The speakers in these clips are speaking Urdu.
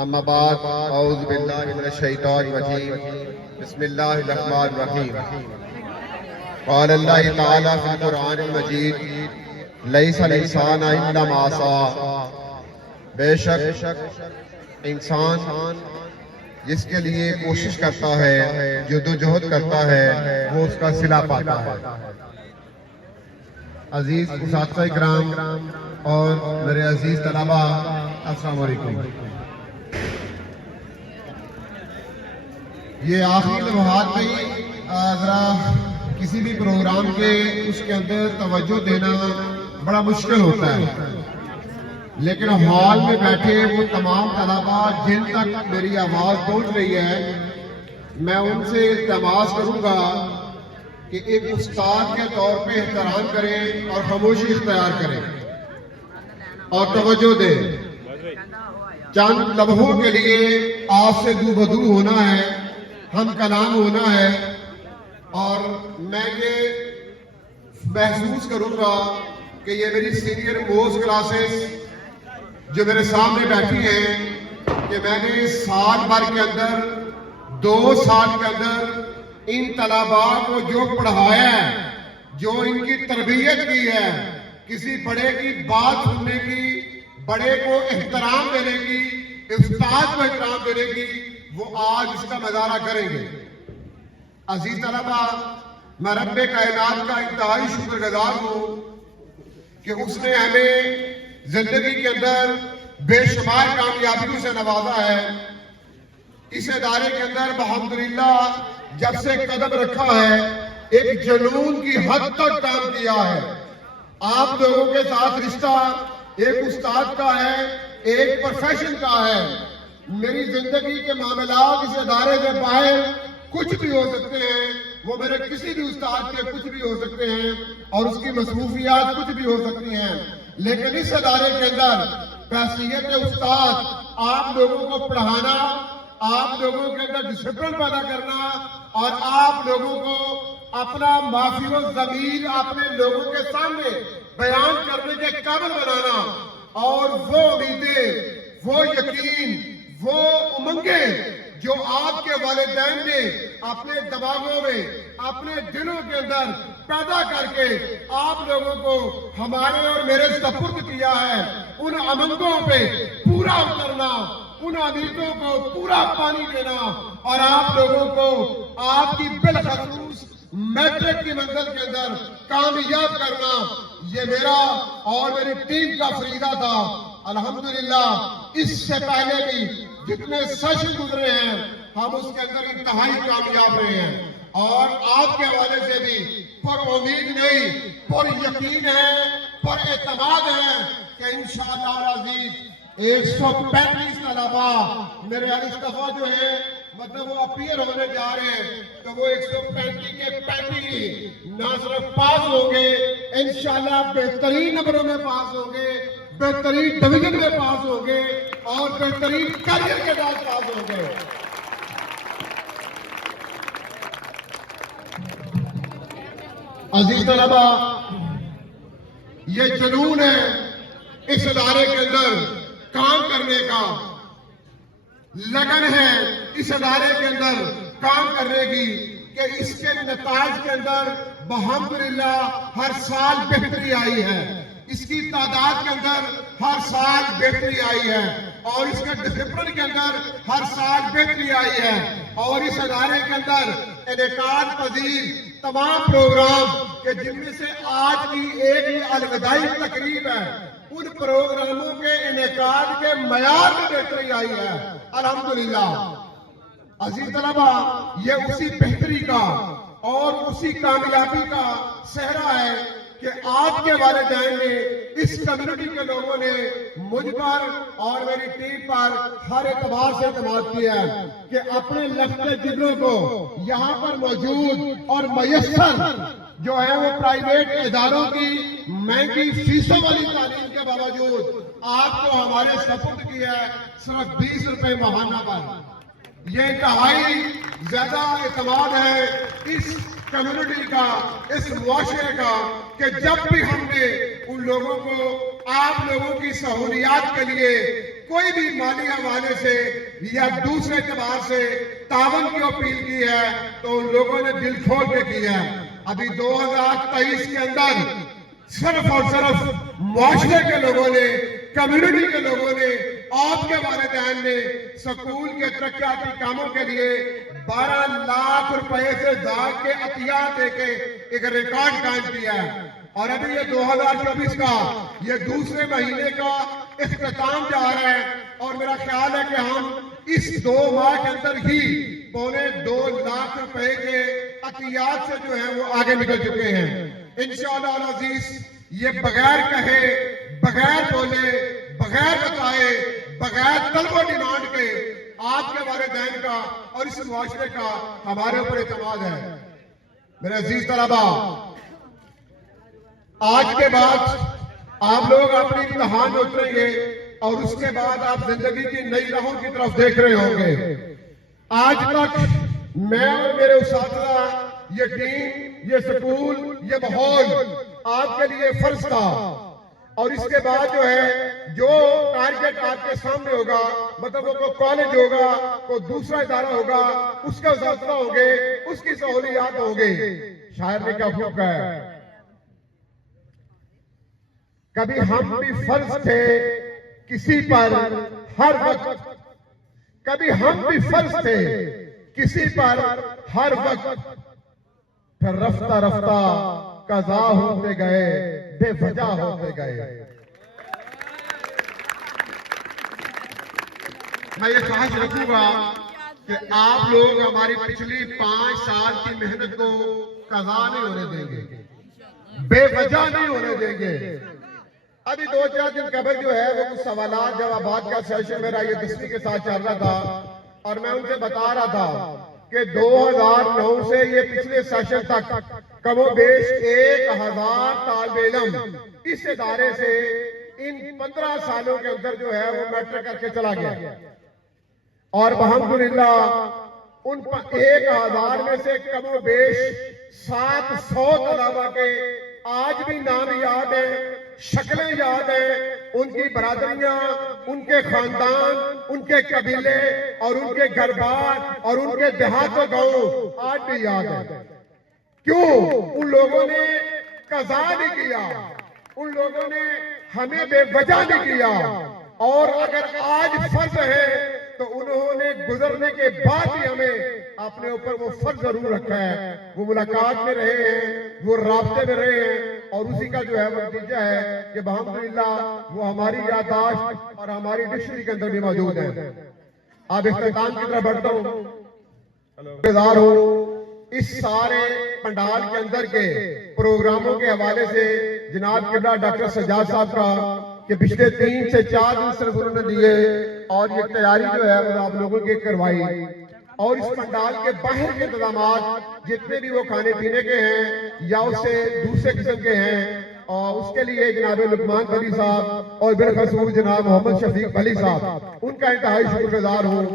اما بعد اعوذ باللہ من الشیطان الرجیم بسم اللہ الرحمن الرحیم قال اللہ تعالی فی القرآن المجید لیس الانسان الا ما سعی، بے شک انسان جس کے لیے کوشش کرتا ہے، جدوجہد کرتا ہے، وہ اس کا صلہ پاتا ہے۔ عزیز اساتذہ کرام اور میرے عزیز طلبہ، السلام علیکم۔ یہ آخری لمحات میں ذرا کسی بھی پروگرام کے اس کے اندر توجہ دینا بڑا مشکل ہوتا ہے، لیکن ہال میں بیٹھے وہ تمام طلبہ جن تک میری آواز پہنچ رہی ہے، میں ان سے التماس کروں گا کہ ایک استاد کے طور پہ احترام کریں اور خاموشی اختیار کریں اور توجہ دیں۔ چند لمحوں کے لیے آپ سے دو بدو ہونا ہے، ہم کلام ہونا ہے، اور میں یہ محسوس کروں گا کہ یہ میری سینئر موسٹ کلاسز جو میرے سامنے بیٹھی ہیں کہ میں نے سال بھر کے اندر 2 سال کے اندر ان طلباء کو جو پڑھایا ہے، جو ان کی تربیت کی ہے، کسی بڑے کی بات سننے کی، بڑے کو احترام دینے کی، استاد کو احترام دینے کی، وہ آج اس کا مظاہرہ کریں گے۔ عزیز طلباء، میں رب کائنات کا انتہائی شکر گزار ہوں کہ اس نے ہمیں زندگی کے اندر بے شمار کامیابیوں سے نوازا ہے۔ اس ادارے کے اندر الحمدللہ جب سے قدم رکھا ہے، ایک جنون کی حد تک کام کیا ہے۔ آپ لوگوں کے ساتھ رشتہ ایک استاد کا ہے، ایک پروفیشن کا ہے۔ میری زندگی کے معاملات اس ادارے سے باہر کچھ بھی ہو سکتے ہیں، وہ میرے کسی بھی استاد کے کچھ بھی ہو سکتے ہیں، اور اس کی مصروفیات کچھ بھی ہو سکتی ہیں، لیکن اس ادارے کے اندر بحیثیت استاد آپ لوگوں کو پڑھانا، آپ لوگوں کے اندر ڈسپلن پیدا کرنا، اور آپ لوگوں کو اپنا معافی و ضمیر اپنے لوگوں کے سامنے بیان کرنے کے قابل بنانا، اور وہ امیدیں، وہ یقین، وہ امنگیں جو آپ کے والدین نے اپنے دماغوں میں، اپنے دلوں کے اندر پیدا کر کے آپ لوگوں کو ہمارے اور میرے سپرد کیا ہے، ان امنگوں پہ پورا اترنا، ان امیدوں کو پورا پانی دینا، اور آپ لوگوں کو آپ کی بالخصوص میٹرک کی منزل کے اندر کامیاب کرنا، یہ میرا اور میری ٹیم کا فریضہ تھا۔ الحمدللہ اس سے پہلے بھی جتنے سیشن گزرے ہیں، ہم اس کے اندر انتہائی کامیاب رہے ہیں، اور آپ کے حوالے سے بھی پر امید نہیں، پر یقین ہے، پر اعتماد ہے کہ انشاءاللہ العزیز 135 طلباء میرے الصطفیٰ جو ہے، مطلب وہ اپیئر ہونے جا رہے ہیں، تو وہ 135 کے 35 نہ صرف پاس ہوں گے، انشاءاللہ بہترین نمبروں میں پاس ہوں گے، بہترین ڈویژن میں پاس ہوں گے، اور بہترین کیریئر کے ساتھ پاس ہوں گے۔ عزیز طلبہ، یہ جنون ہے اس ادارے کے اندر کام کرنے کا، لگن ہے اس ادارے کے اندر کام کرنے کی، کہ اس کے نتائج کے اندر الحمدللہ ہر سال بہتری آئی ہے، اس کی تعداد کے اندر ہر سال بہتری آئی ہے، اور اس کے ڈسپلن کے اندر ہر سال بہتری آئی ہے، اور اس ادارے کے اندر انعقاد پذیر تمام پروگرام کہ جن میں سے آج کی ایک یہ الوداعی تقریب ہے، ان پروگراموں کے انعقاد کے معیار میں بہتری آئی ہے الحمدللہ۔ عزیز طلبہ، یہ اسی بہتری کا اور اسی کامیابی کا صحرا ہے کہ آپ کے والدین نے، اس کمیونٹی کے لوگوں نے مجھ پر اور میری ٹیم پر ہر اعتبار سے اعتماد کیا ہے کہ اپنے لخت جگروں کو یہاں پر موجود اور میسر جو ہے وہ پرائیویٹ اداروں کی مہنگی فیسوں والی تعلیم کے باوجود آپ کو ہمارے سپرد کیا ہے صرف 20 روپے ماہانہ پر۔ یہ انتہائی زیادہ اعتماد ہے اس کمیونٹی کا، اس معاشرے کا، کہ جب بھی ہم نے ان لوگوں کو آپ لوگوں کی سہولیات کے لیے کوئی بھی مالی حوالے سے یا دوسرے اعتبار سے تعاون کی اپیل کی ہے تو ان لوگوں نے دل کھول کے کی ہے. ابھی 2023 کے اندر صرف اور صرف معاشرے کے لوگوں نے، کمیونٹی کے لوگوں نے، آپ کے والدین نے سکول کے ترقیاتی کاموں کے لیے 12 لاکھ روپے سے زائد کے عطیات دے کے ایک ریکارڈ قائم کیا ہے. اور ابھی یہ 2024 کا یہ دوسرے مہینے کا اختتام جا رہا ہے اور میرا خیال ہے کہ ہم اس 2 ماہ کے اندر ہی 2.25 لاکھ روپے کے عطیات سے جو ہے وہ آگے نکل چکے ہیں. انشاءاللہ العزیز یہ بغیر کہے، بغیر بولے، بغیر بتائے، بغیر طلب و ڈیمانڈ کے آپ کے والدین کا اور اس معاشرے کا ہمارے اوپر اعتماد ہے. میرے عزیز طلباء، آج کے بعد آپ لوگ اپنی امتحان میں اتریں گے اور اس کے بعد آپ زندگی کی نئی راہوں کی طرف دیکھ رہے ہوں گے. آج تک میں اور میرے اساتذہ، یہ ٹیم، یہ سکول، یہ ماحول آپ کے لیے فرض تھا. اور اس کے بعد جو ہے جو ٹارگٹ آپ کے سامنے ہوگا، مطلب وہ کوئی کالج ہوگا، کوئی دوسرا ادارہ ہوگا، اس کے اساتذہ ہوں گے، اس کی سہولیات ہوں گے. شاعر نے کیا خوب کہا ہے، کبھی ہم بھی فرض تھے کسی پر ہر وقت، کبھی ہم بھی فرض تھے کسی پر ہر وقت، پھر رفتہ رفتہ قضا ہوتے گئے، بے وجہ ہوتے گئے. میں یہ خواہش رکھوں گا کہ آپ لوگ ہماری پچھلی 5 سال کی محنت کو قضا نہیں ہونے دیں گے، بے وجہ نہیں ہونے دیں گے. ابھی 2-4 دن قبل جو ہے وہ کچھ سوالات جوابات کا سیشن میرا یہ 10ویں کے ساتھ چل رہا تھا اور میں ان سے بتا رہا تھا کہ 2009 سے یہ پچھلے سیشن تک کم و بیش 1000 طالب علم اس ادارے سے ان 15 سالوں کے اندر جو ہے وہ میٹرک کر کے چلا گیا. اور الحمدللہ ان 1000 میں سے کم و بیش 700 طلباء کے آج بھی نام یاد ہیں، شکلیں یاد ہیں، ان کی برادریاں، ان کے خاندان، ان کے قبیلے اور ان کے گھر بار اور ان کے دیہات و گاؤں آج بھی یاد ہیں. کیوں؟ ان لوگوں نے قضا نہیں کیا، ان لوگوں نے ہمیں بے وجہ نہیں کیا. اور اگر آج فرض ہے تو انہوں نے گزرنے کے بعد بھی ہمیں اپنے اوپر وہ فرض ضرور رکھا ہے. وہ ملاقات میں رہے ہیں، وہ رابطے میں رہے ہیں اور اسی کا جو ہے وہ نتیجہ ہے کہ الحمدللہ وہ ہماری یادداشت اور ہماری ڈکشنری کے اندر بھی موجود ہے. اب اختتام کی طرف بڑھتا ہوں. انتظار ہوں اس سارے پنڈال کے اندر کے پروگراموں کے حوالے سے جناب قبلہ ڈاکٹر سجاد صاحب کا کہ پچھلے 3 سے 4 دن صرف انہوں نے دیے اور یہ تیاری جو ہے وہ آپ لوگوں کی کروائی. اور اس پنڈال کے باہر کے انتظامات جتنے بھی وہ کھانے پینے کے ہیں یا اس سے دوسرے قسم کے ہیں، اور اس کے لیے جناب لقمان بلی صاحب اور بالخصوص جناب محمد شفیق بلی صاحب ان کا انتہائی شکر گزار ہوں.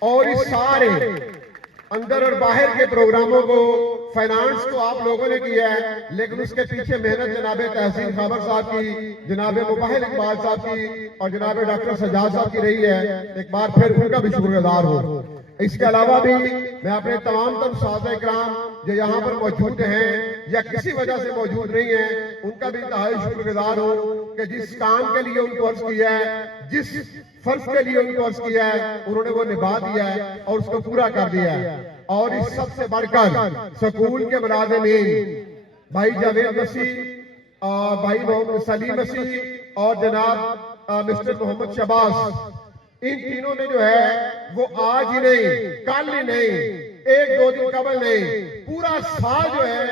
اور اس سارے اندر اور باہر کے پروگراموں کو فائنانس تو آپ لوگوں نے کیا ہے، لیکن اس کے پیچھے محنت جناب تحسین خابر صاحب کی، جناب مباحل اقبال صاحب کی اور جناب ڈاکٹر سجاد صاحب کی رہی ہے. ایک بار پھر ان کا بھی شکر گزار ہوں. اس کے علاوہ بھی میں اپنے تمام تر اساتذہ کرام جو یہاں پر موجود ہیں یا کسی وجہ سے موجود نہیں ہیں ان کا بھی انتہائی شکر گزار ہوں کہ جس کام کے لیے ان کو عرض کیا ہے، جس فرض کے لیے ان کو عرض کیا ہے، انہوں نے وہ نبھا دیا ہے اور اس کو پورا کر دیا ہے. اور اس سب سے بڑھ کر سکول کے ملازمین بھائی جاوید مسیح، بھائی محمد سلیم مسیح اور جناب مسٹر محمد شہباز، ان تینوں نے جو ہے وہ آج ہی نہیں، کل ہی نہیں، 1-2 دن قبل نہیں، پورا سال جو ہے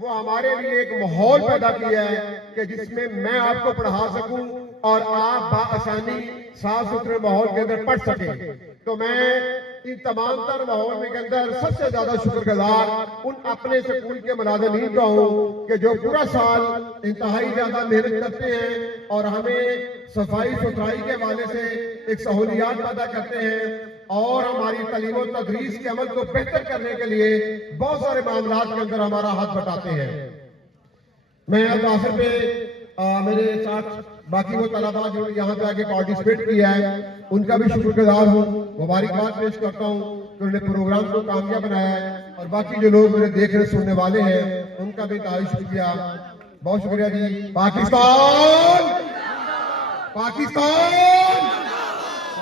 وہ ہمارے لیے ایک ماحول پیدا کیا ہے کہ جس میں میں آپ کو پڑھا سکوں اور آپ بآسانی صاف ستھرے ماحول کے اندر پڑھ سکیں. تو میں ان تمام تر ماحول کے اندر سب سے زیادہ شکر گزار ان اپنے سکول کے ملازمین کا ہوں کہ جو پورا سال انتہائی زیادہ محنت کرتے ہیں اور ہمیں صفائی ستھرائی کے حوالے سے ایک سہولیات پیدا کرتے ہیں اور ہماری تعلیم و تدریس کے عمل کو بہتر کرنے کے لیے بہت سارے معاملات کے اندر ہمارا ہاتھ بٹاتے ہیں. میں اب آخر پہ میرے ساتھ باقی وہ طلباء جو یہاں پہ آگے پارٹیسپیٹ کیا ہے ان کا بھی شکر گزار ہوں، مبارکباد پیش کرتا ہوں کہ انہوں نے پروگرام کو کامیاب بنایا ہے، اور باقی جو لوگ میرے دیکھنے سننے والے ہیں ان کا بھی تہائی شکریہ، بہت شکریہ جی۔ پاکستان پاکستان،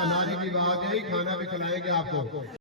نعرے کی بات ہے، کھانا بھی کھلائیں گے آپ کو۔